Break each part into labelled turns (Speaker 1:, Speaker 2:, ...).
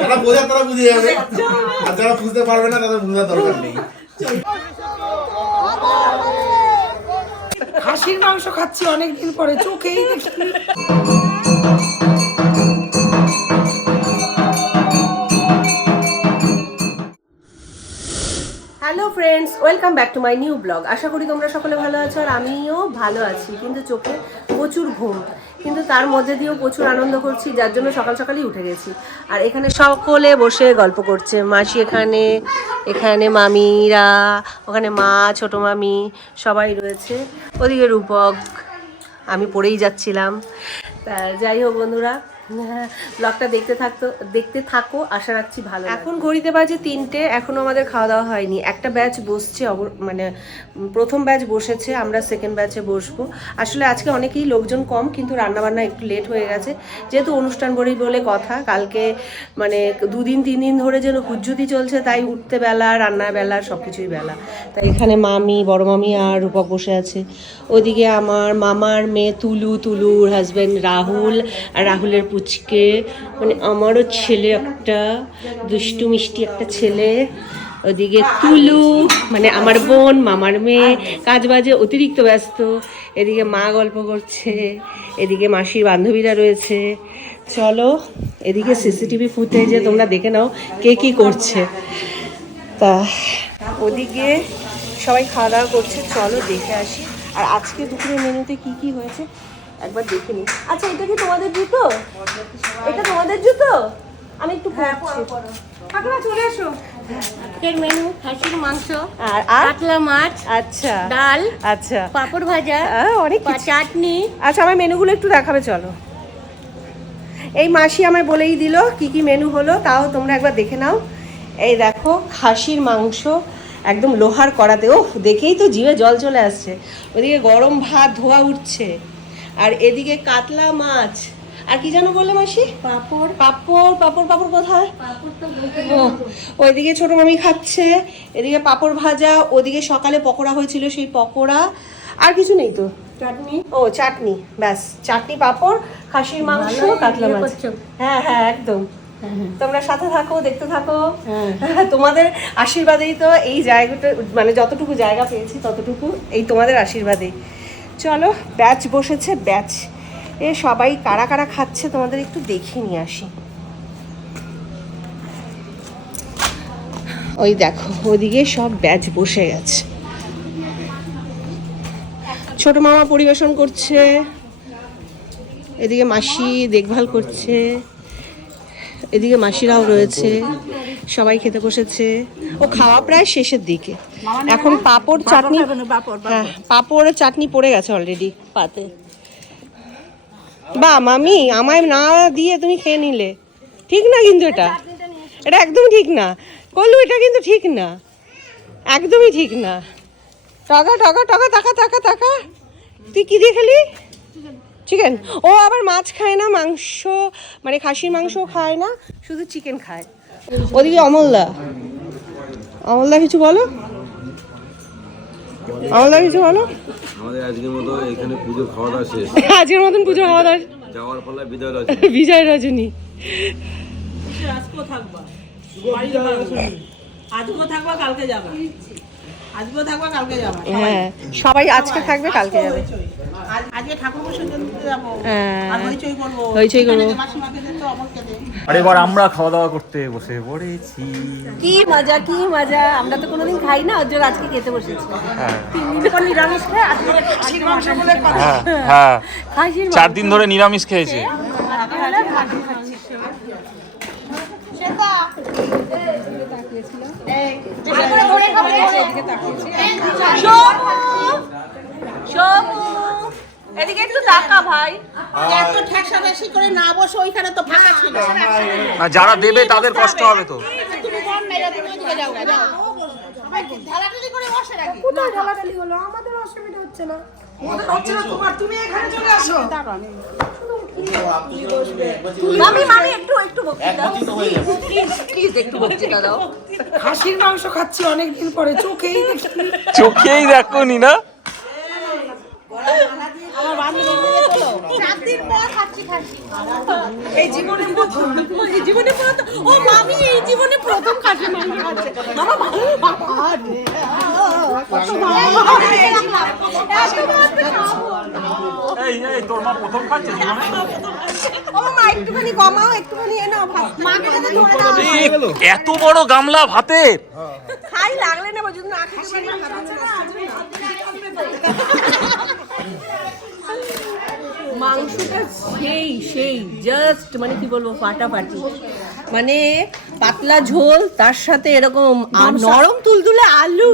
Speaker 1: যারা বোঝার তারা বুঝে যাবে। আর যারা বুঝতে পারবে না তাদের বোঝার দরকার নেই।
Speaker 2: খাসির মাংস খাচ্ছি অনেকদিন পরে চোখেই দেখি। Hello friends welcome back to my new blog আশা করি তোমরা সকলে ভালো আছো আর আমিও ভালো আছি কিন্তু চোখে প্রচুর ঘুম। কিন্তু তার মধ্যে দিয়েও প্রচুর আনন্দ করছি, যার জন্য সকাল সকালই উঠে গেছি। আর এখানে সকলে বসে গল্প করছে। মাসি এখানে এখানে মামিরা, ওখানে মা, ছোট মামি, সবাই রয়েছে। ওদিকে রূপক, আমি পড়েই যাচ্ছিলাম। তা যাই হোক বন্ধুরা ব্লগটা দেখতে থাকতো, দেখতে থাকো, আশা রাখছি ভালো এখন ঘড়িতে বাজে তিনটে এখনও আমাদের খাওয়া দাওয়া হয়নি। একটা ব্যাচ বসছে মানে প্রথম ব্যাচ বসেছে, আমরা সেকেন্ড ব্যাচে বসবো। আসলে আজকে অনেকেই লোকজন কম, কিন্তু রান্নাবান্না একটু লেট হয়ে গেছে। যেহেতু অনুষ্ঠান বড়ি বলে কথা, কালকে মানে দুদিন, তিন দিন ধরে যেন হুজ্জুতি চলছে, তাই উঠতে বেলা, রান্নার বেলা সব কিছুই বেলা। তাই এখানে মামি, বড় মামি আর রূপক বসে আছে। ওদিকে আমার মামার মেয়ে তুলু, তুলুর হাজব্যান্ড রাহুল, আর রাহুলের পুচকে মানে আমারও ছেলে একটা, দুষ্টু মিষ্টি একটা ছেলে। ওদিকে তুলু মানে আমার বোন, মামার মেয়ে, কাজ বাজে, অতিরিক্ত ব্যস্ত। এদিকে মা গল্প করছে, এদিকে মাসির বান্ধবীরা রয়েছে। চলো, এদিকে সিসিটিভি ফুটেজে তোমরা দেখে নাও কে কি করছে। তা, ওদিকে সবাই খাওয়া দাওয়া করছে, চলো দেখে আসি। আর আজকে দুপুরের মেনুতে কি কি হয়েছে? একবার দেখে নিই। আচ্ছা এটা কি তোমাদের জুতো? এটা তোমাদের জুতো? আমি একটু পরছি। কাকিমা চলে এসো।
Speaker 3: আজকের মেনু খাসির মাংস
Speaker 2: আর আর?
Speaker 3: কাতলা মাছ
Speaker 2: আচ্ছা।
Speaker 3: ডাল
Speaker 2: আচ্ছা।
Speaker 3: পাঁপড় ভাজা
Speaker 2: অনেক কিছু।
Speaker 3: চাটনি।
Speaker 2: আচ্ছা আমার মেনুগুলো একটু দেখাবে চলো। এই মাসি আমায় বলেই দিল কি কি মেনু হলো তাও তোমরা একবার দেখে নাও। এই দেখো খাসির মাংস একদম লোহার কড়াতে। ও দেখেই তো জিভে জল চলে আসছে। ওদিকে গরম ভাত ধোয়া উঠছে। আর এদিকে কাতলা মাছ। আর কি যেন বললে মাসি?
Speaker 3: পাঁপড়।
Speaker 2: পাপড় পাপড় পাপড় কোথায়? ওইদিকে ছোট মামি খাচ্ছে এদিকে পাপড় ভাজা ওদিকে সকালে পকোড়া হয়েছিল সেই পকোড়া। আর কিছু নেই তো?
Speaker 3: চাটনি।
Speaker 2: ও চাটনি ব্যাস। চাটনি পাপড় খাসির মাংস কাতলা মাছ। হ্যাঁ হ্যাঁ একদম। তোমরা সাথে থাকো দেখতে থাকো।
Speaker 3: হ্যাঁ।
Speaker 2: তোমাদের আশীর্বাদেই তো এই জায়গাটা মানে যতটুকু জায়গা পেয়েছি ততটুকু এই তোমাদের আশীর্বাদেই। চলো, ব্যাচ বসেছে, ব্যাচ। এ সবাই কারা কারা খাচ্ছে তোমাদের একটু দেখে নিয়ে আসি। ওই দেখো, ওদিকে সব ব্যাচ বসে গেছে। ছোট মামা পরিবেশন করছে, এদিকে মাসি দেখভাল করছে, এদিকে মাসিরাও রয়েছে। সবাই খেতে বসেছে। ও খাওয়া প্রায় শেষের দিকে। এখন পাপড় চাটনি হ্যাঁ পাপড় চাটনি পড়ে গেছে অলরেডি পাতে। বা মামি আমায় না দিয়ে তুমি খেয়ে নিলে। ঠিক না কিন্তু এটা? এটা একদম ঠিক না। কলু এটা কিন্তু ঠিক না। একদমই ঠিক না। টাকা টাকা টাকা টাকা টাকা টাকা। তুই কি দিয়ে খেলি? চিকেন ও আবার মাছ খায় না মাংস মানে খাসির মাংস খায় না শুধু চিকেন খায়। ওদিকে অমলদা। অমলদা কিছু বলো? অমলদা কিছু বলো?
Speaker 4: আমাদের আজকের মতো এখানে পুজো খাওয়া দাওয়া শেষ।
Speaker 2: আজকের মতন পুজো খাওয়া দাওয়া
Speaker 4: যাওয়ার
Speaker 2: বিজয় রজনী।
Speaker 5: আজকেও থাকবা। কালকে যাবা। আজকেও থাকবা কালকে যাবা।
Speaker 2: হ্যাঁ সবাই আজকে থাকবে কালকে যাবে।
Speaker 5: আর
Speaker 6: এবার আমরা খাওয়া দাওয়া করতে বসে পড়েছি
Speaker 2: কি মজা কি মজা আমরা তো কোনোদিন খাই না ওর জন্য আজকে খেতে বসেছি তিন দিন পর নিরামিষ খাই আজকে খাসির মাংস বলে কথা।
Speaker 6: হ্যাঁ হ্যাঁ চার দিন ধরে নিরামিষ খেয়েছে
Speaker 2: শোভু এদিকে একটু তাকা ভাই।
Speaker 5: এত ঠেকসাঠাকসি করে না বসে ওইখানে তো ফাঁকা ছিল।
Speaker 6: আর যারা দেবে তাদের কষ্ট হবে তো।
Speaker 5: তুমি বল না এরা তুমি যাও যাও। ঢালাঢালি করে বসে রাখি
Speaker 2: মামি মামি একটু একটু বক্তৃতা
Speaker 1: একমতই তো হয়ে গেছে
Speaker 2: প্লিজ প্লিজ একটু বক্তৃতা দাও।
Speaker 7: খাসির মাংস খাচ্ছি অনেকদিন পরে চোখেই দেখি।
Speaker 6: চোখেই দেখো নি?
Speaker 5: চার দিন পর খাচ্ছি খাসি। এই জীবনে প্রথম এই জীবনে প্রথম ও মামি এই জীবনে প্রথম খাসি মাংস খাচ্ছে বাবা বাবা রে।
Speaker 6: এই এই তোর মা প্রথম খাচ্ছে জীবনে?
Speaker 5: ও মা একটুখানি কমাও একটুখানি এ নাও ভাত মাকে যাতে ধরে দাও।
Speaker 6: এত বড় গামলা ভাতে।
Speaker 5: খাই লাগলে না যদি না খেতে পারি
Speaker 2: মাংসটা সেই সেই জাস্ট মানে কি বলব ফাটাফাটি। মানে পাতলা ঝোল তার সাথে এরকম আ- নরম তুলতুলে আলু।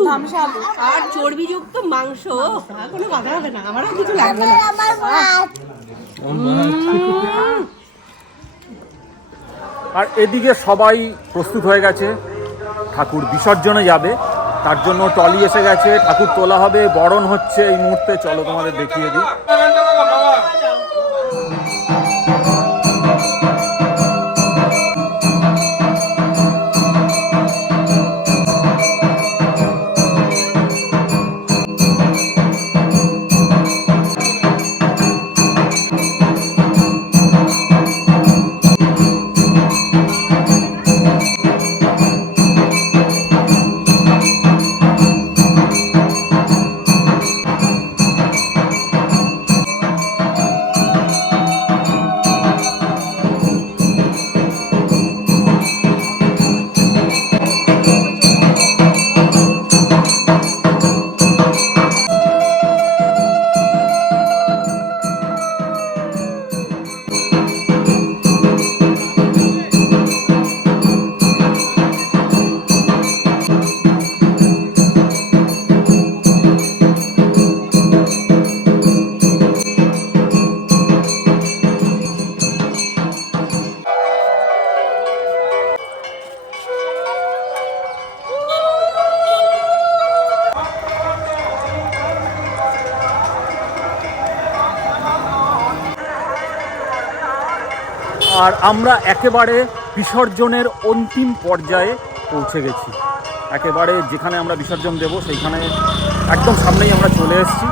Speaker 2: আর চর্বিযুক্ত মাংস। আর কোনো কথা হবে না আমার আর কিছু লাগবে না।
Speaker 6: আর এদিকে সবাই প্রস্তুত হয়ে গেছে ঠাকুর বিসর্জনে যাবে তার জন্য টলি এসে গেছে ঠাকুর তোলা হবে বরণ হচ্ছে এই মুহূর্তে চলো তোমাদের দেখিয়ে দিই। আর আমরা একেবারে বিসর্জনের অন্তিম পর্যায়ে পৌঁছে গেছি। একেবারে যেখানে আমরা বিসর্জন দেব, সেইখানে একদম সামনেই আমরা চলে এসেছি।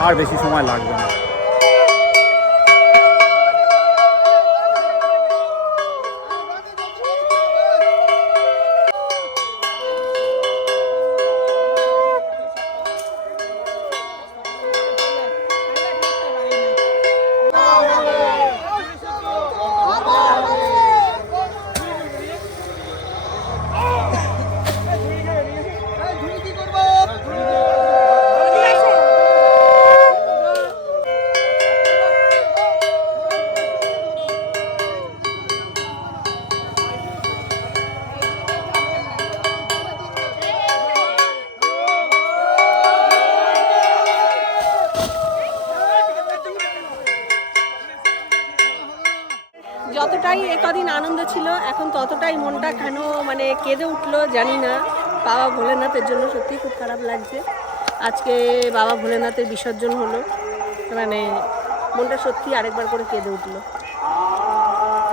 Speaker 6: আর বেশি সময় লাগবে না।
Speaker 2: যতটাই এ কদিন আনন্দ ছিল, এখন ততটাই মনটা কেন মানে কেঁদে উঠল জানি না। বাবা ভোলেনাথের জন্য সত্যি খুব খারাপ লাগছে। আজকে বাবা ভোলেনাথের বিসর্জন হলো মানে মনটা সত্যি আরেকবার করে কেঁদে উঠল।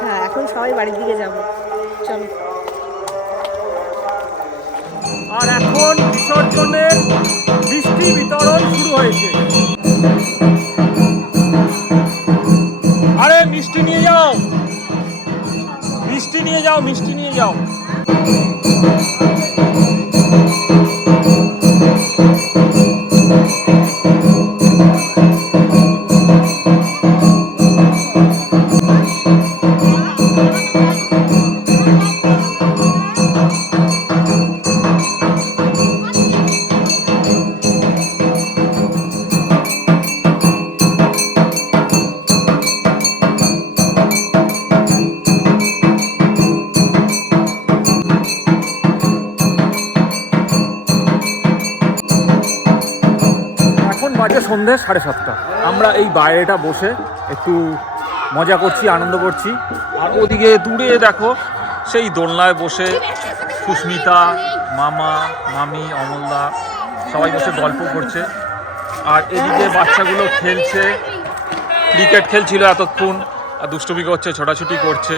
Speaker 2: হ্যাঁ এখন সবাই বাড়ির দিকে যাব। চলো।
Speaker 6: আর এখন বিসর্জনের মিষ্টি বিতরণ শুরু হয়েছে। নিয়ে যাও মিষ্টি নিয়ে যাও। সন্ধে সাড়ে সাতটা। আমরা এই বাইরেটা বসে একটু মজা করছি, আনন্দ করছি। আর ওদিকে দূরে দেখো, সেই দোলনায় বসে সুস্মিতা, মামা, মামি, অমলদা, সবাই বসে গল্প করছে। আর এদিকে বাচ্চাগুলো খেলছে। ক্রিকেট খেলছিল এতক্ষণ, আর দুষ্টুমি করছে, ছোটাছুটি করছে।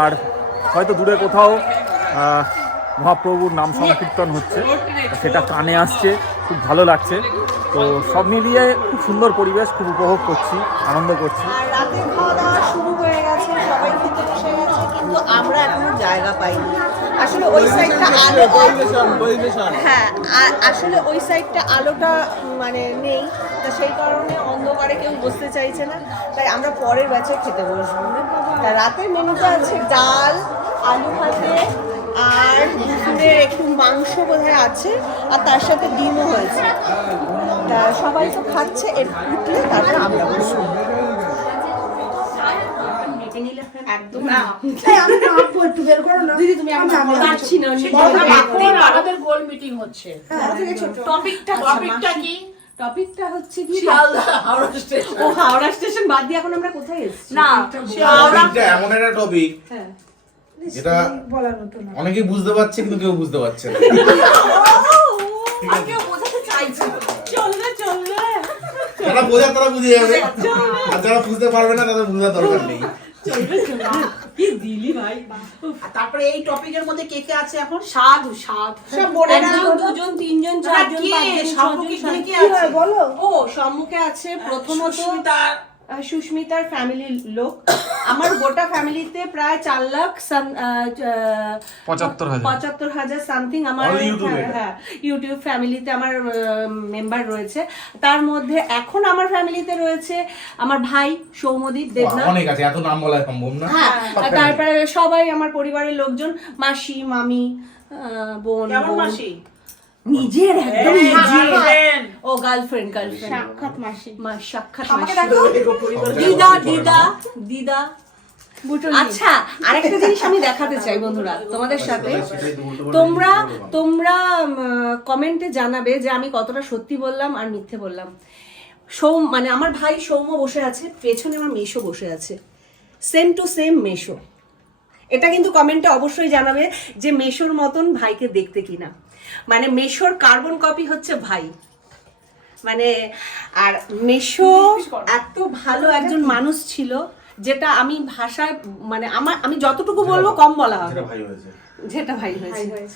Speaker 6: আর হয়তো দূরে কোথাও মহাপ্রভুর নাম সংকীর্তন হচ্ছে। সেটা কানে আসছে, খুব ভালো লাগছে। তো সব মিলিয়ে খুব সুন্দর পরিবেশ, খুব উপভোগ করছি, আনন্দ করছি।
Speaker 2: আর রাতে খাওয়া দাওয়া শুরু হয়ে গেছে, সবাই কিন্তু আমরা এখনও জায়গা পাইনি। আসলে ওই সাইডটা হ্যাঁ আসলে ওই সাইডটা আলোটা মানে নেই, তা সেই কারণে অন্ধকারে কেউ বসতে চাইছে না। তাই আমরা পরের খেতে তা রাতের আছে ডাল, আলু ভাতে, আর দুপুরে একটু মাংস বোধহয় আছে, আর তার সাথে ডিমও হয়েছে। তা সবাই তো খাচ্ছে এর উঠলে তারপর আমরা বসবো। একদম না।
Speaker 7: এই, আমি নামবো একটু বের করো না। দিদি তুমি আমি নামবো
Speaker 2: পারছি না
Speaker 5: আমাদের গোল মিটিং হচ্ছে। টপিকটা টপিকটা কি?
Speaker 2: টপিকটা হচ্ছে কি?
Speaker 5: হাওড়া স্টেশন
Speaker 2: ও হাওড়া স্টেশন বাদ দিয়ে এখন আমরা কোথায় এসেছি?
Speaker 5: না
Speaker 1: এমন একটা টপিক
Speaker 2: হ্যাঁ।
Speaker 1: যেটা অনেকেই বুঝতে পারছে কিন্তু কেউ বুঝতে পারছে না
Speaker 5: আর কেউ বোঝাতে চাইছে না।
Speaker 2: চলবে চলবে
Speaker 1: যারা বোঝা তারা বুঝে যাবে। আর যারা বুঝতে পারবে না তাদের বোঝার দরকার নেই।
Speaker 2: কি দিলি ভাই?
Speaker 5: তারপরে এই টপিকের মধ্যে কে কে আছে এখন? সাধু সাধু।
Speaker 2: সব দুজন তিনজন চারজন
Speaker 5: কে?
Speaker 2: পাঁচজন
Speaker 5: সম্মুখে কে কে আছে?
Speaker 7: বলো?
Speaker 2: ও সম্মুখে আছে প্রথমত
Speaker 5: সুস্মিতা।
Speaker 2: আহ, সুস্মিতার ফ্যামিলির লোক আমার গোটা ফ্যামিলিতে প্রায় চার লাখ
Speaker 6: পঁচাত্তর হাজার।
Speaker 2: পঁচাত্তর হাজার সামথিং আমার হ্যাঁ, হ্যাঁ ইউটিউব ফ্যামিলিতে আমার মেম্বার রয়েছে তার মধ্যে এখন আমার ফ্যামিলিতে রয়েছে আমার ভাই সৌমদীপ দেবনাথ
Speaker 1: অনেক আছে এত নাম বলা সম্ভব না
Speaker 2: হ্যাঁ। তারপরে সবাই আমার পরিবারের লোকজন মাসি মামি বোন
Speaker 5: কেমন
Speaker 2: বোন।
Speaker 5: মাসি
Speaker 2: নিজের একদম নিজের। ও গার্লফ্রেন্ড গার্লফ্রেন্ড
Speaker 3: সাক্ষাৎ মাসি।
Speaker 2: মা সাক্ষাৎ মাসি। দিদা দিদা দিদা। আচ্ছা আরেকটা জিনিস আমি দেখাতে চাই বন্ধুরা তোমাদের সাথে।
Speaker 1: সেটাই তো উল্টো পাল্টা
Speaker 2: তোমরা তোমরা কমেন্টে জানাবে যে আমি কতটা সত্যি বললাম আর মিথ্যে বললাম। সৌম মানে আমার ভাই সৌম্য বসে আছে পেছনে আমার মেশো বসে আছে। সেম টু সেম মেশো। এটা কিন্তু কমেন্টে অবশ্যই জানাবে যে মেশোর মতন ভাইকে দেখতে কিনা। মানে মেশোর কার্বন কপি হচ্ছে ভাই। মানে আর মেশো এত ভালো একজন মানুষ ছিল যেটা আমি ভাষায় মানে আমার আমি যতটুকু বলব কম বলা হবে।
Speaker 1: যেটা ভাই হয়েছে।
Speaker 2: ভাই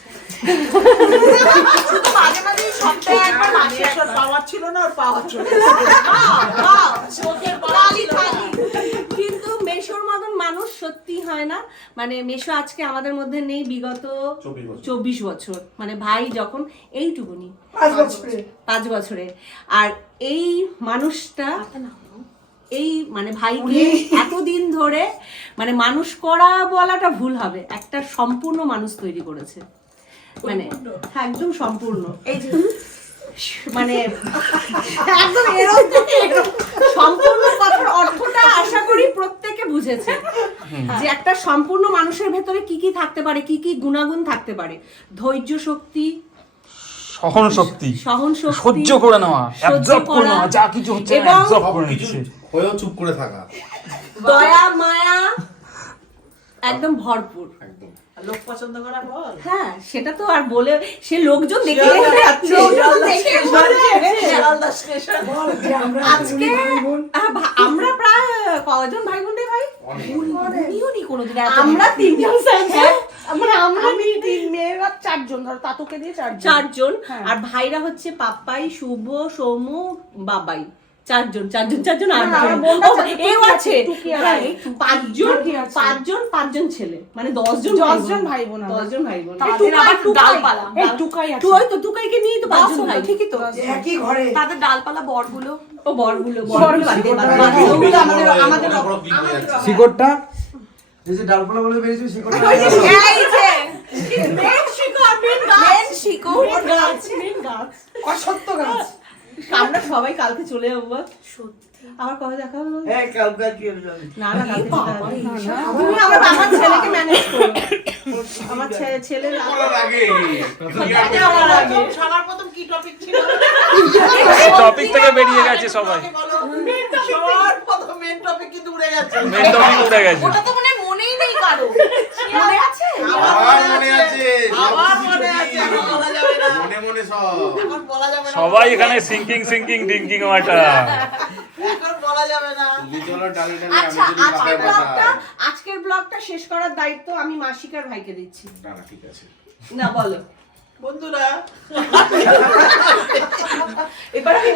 Speaker 5: মাঝে মাঝে সপ্তাহে একবার মাসি আসার পাওয়ার ছিল না ওর পাওয়ার চলে চোখের পালি
Speaker 2: কিন্তু মেশোর মতন মানুষ সত্যি হয় না? মানে মেশো আজকে আমাদের মধ্যে নেই বিগত চব্বিশ বছর। মানে ভাই যখন এইটুকুনি।
Speaker 7: পাঁচ বছরে।
Speaker 2: পাঁচ বছরে। আর এই মানুষটা এই মানে ভাইকে এতদিন ধরে মানে মানুষ করা বলাটা ভুল হবে। একটা সম্পূর্ণ মানুষ তৈরি করেছে। মানে হ্যাঁ, একদম সম্পূর্ণ। এই মানে একদম এরকম এরকম। সম্পূর্ণ কথার অর্থটা আশা করি প্রত্যেকে বুঝেছে যে একটা সম্পূর্ণ মানুষের ভেতরে কি কি থাকতে পারে কি কি গুণাগুণ থাকতে পারে? ধৈর্য শক্তি
Speaker 6: সহন শক্তি
Speaker 2: সহন শক্তি
Speaker 6: সহ্য করে নেওয়া অ্যাবজর্ব করে নেওয়া যা কিছু হচ্ছে অ্যাবজর্ব করে নিচ্ছে।
Speaker 1: হয়েও চুপ করে থাকা।
Speaker 2: দয়া মায়া একদম ভরপুর।
Speaker 1: একদম।
Speaker 5: লোক পছন্দ করা বল।
Speaker 2: হ্যাঁ সেটা তো আর বলে সে লোকজন দেখে আজকে আমরা প্রায় কজন ভাই বোন ভাই?
Speaker 5: উনিও নি কোনোদিন
Speaker 2: আমরা তিনজন। হ্যাঁ,
Speaker 3: আমরা তিন মেয়েরা চারজন ধরো তাতকে দিয়ে চারজন।
Speaker 2: চারজন। আর ভাইরা হচ্ছে পাপ্পাই শুভ সৌম বাবাই। চারজন চারজন চারজন এও আছে। হ্যাঁ, পাঁচজন পাঁচজন পাঁচজন ছেলে। মানে দশজন
Speaker 3: দশজন ভাই বোন
Speaker 2: দশজন ভাই বোন ওই তো টুকাইকে নিয়েই তো পাঁচজন ভাই
Speaker 5: ঠিকই তো।
Speaker 7: একই ঘরে।
Speaker 5: তাদের ডালপালা বরগুলো।
Speaker 2: ও দিয়ে, ওগুলো আমাদের আমাদের।
Speaker 8: শিকড়টা? এই যে ডালপালা বলে বেরিয়েছে শিকড়টা
Speaker 2: এই যে মেন শিকড় মেন গাছ।
Speaker 5: মেন শিকড়
Speaker 2: গাছ মেন গাছ।
Speaker 7: অসত্য গাছ।
Speaker 2: আমরা সবাই কালকে চলে যাব সত্যি। আবার কবে দেখা হবে
Speaker 8: হ্যাঁ কালকে
Speaker 2: না না। তুমি আমার আমার ছেলেকে ম্যানেজ করো। আমার ছে- ছেলের
Speaker 1: আগে।
Speaker 5: সবার প্রথম কি টপিক ছিল?
Speaker 6: টপিক থেকে বেরিয়ে গেছে সবাই।
Speaker 5: সবার প্রথম মেন টপিক কিন্তু উড়ে গেছে?
Speaker 6: মেন টপিক উঠে গেছে।
Speaker 5: কারও? মনে আছে?
Speaker 1: আবার মনে আছে।
Speaker 5: আবার মনে আছে বলা যাবে না।
Speaker 1: মনে মনে সব।
Speaker 5: এখন বলা যাবে না।
Speaker 6: সবাই এখানে সিঙ্কিং সিঙ্কিং ড্রিঙ্কিং ওয়াটার
Speaker 5: এখন বলা যাবে না।
Speaker 1: তুমি চলো ডালে ডালে
Speaker 2: আচ্ছা
Speaker 1: আমি যদি
Speaker 2: আজকের ব্লগটা আজকের ব্লগটা শেষ করার দায়িত্ব আমি মাসিকার ভাইকে দিচ্ছি।
Speaker 1: না ঠিক আছে।
Speaker 2: না বলো।
Speaker 5: বন্ধুরা। এবার আমি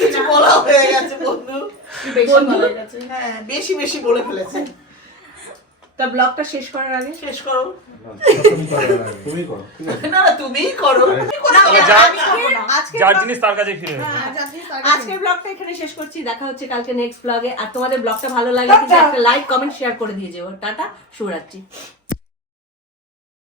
Speaker 5: কিছু বলা হয়ে গেছে বন্ধু। বন্ধু হ্যাঁ বেশি বেশি বলে ফেলেছে।
Speaker 2: তা ব্লগটা শেষ করার আগে?
Speaker 5: শেষ করো।
Speaker 1: তুমি করো
Speaker 5: না তুমিই করো।
Speaker 6: যার জিনিস তার কাছে ফিরে
Speaker 2: আজকের ব্লগটা এখানে শেষ করছি। দেখা হচ্ছে কালকে নেক্সট ব্লগে আর তোমাদের ব্লগটা ভালো লাগে কিন্তু একটা লাইক কমেন্ট শেয়ার করে দিয়ে যেও। টাটা শুভরাত্রি।